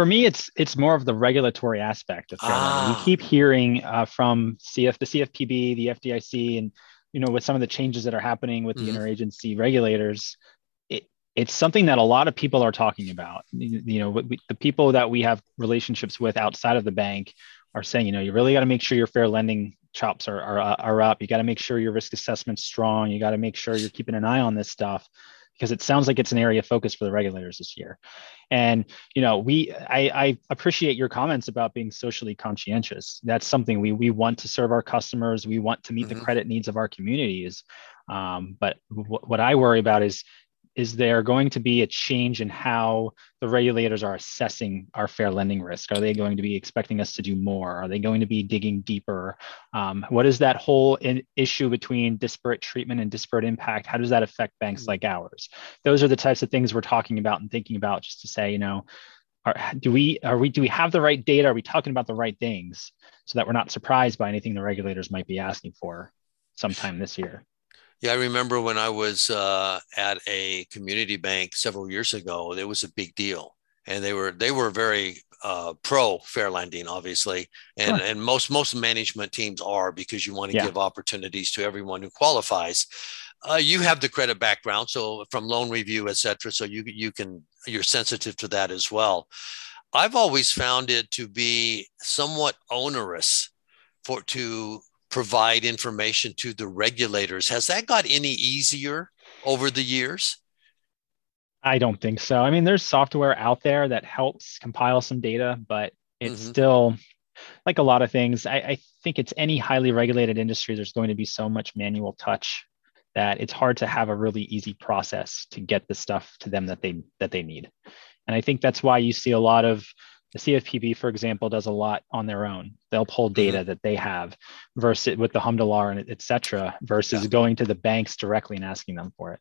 For me, it's more of the regulatory aspect of fair lending. We Ah, keep hearing from the CFPB, the FDIC, and with some of the changes that are happening with the mhm. interagency regulators, it's something that a lot of people are talking about. The people that we have relationships with outside of the bank are saying, you really got to make sure your fair lending chops are up. You got to make sure your risk assessment's strong. You got to make sure you're keeping an eye on this stuff because it sounds like it's an area of focus for the regulators this year. And I appreciate your comments about being socially conscientious. That's something we want to serve our customers. We want to meet the Mhm. credit needs of our communities. But what I worry about is there going to be a change in how the regulators are assessing our fair lending risk? Are they going to be expecting us to do more? Are they going to be digging deeper? What is that whole issue between disparate treatment and disparate impact? How does that affect banks like ours? Those are the types of things we're talking about and thinking about, just to say, do we have the right data? Are we talking about the right things so that we're not surprised by anything the regulators might be asking for sometime this year? Yeah, I remember when I was at a community bank several years ago, it was a big deal. And they were very pro fair lending, obviously. And Sure. and most management teams are, because you want to Yeah. give opportunities to everyone who qualifies. You have the credit background, so from loan review, et cetera. So you're sensitive to that as well. I've always found it to be somewhat onerous to provide information to the regulators. Has that got any easier over the years? I don't think so. I mean, there's software out there that helps compile some data, but it's Mm-hmm. still like a lot of things. I think it's any highly regulated industry, there's going to be so much manual touch that it's hard to have a really easy process to get the stuff to them that they need. And I think that's why you see a lot of the CFPB, for example, does a lot on their own. They'll pull Mm-hmm. data that they have versus with the Humdalar and et cetera, Yeah. versus going to the banks directly and asking them for it.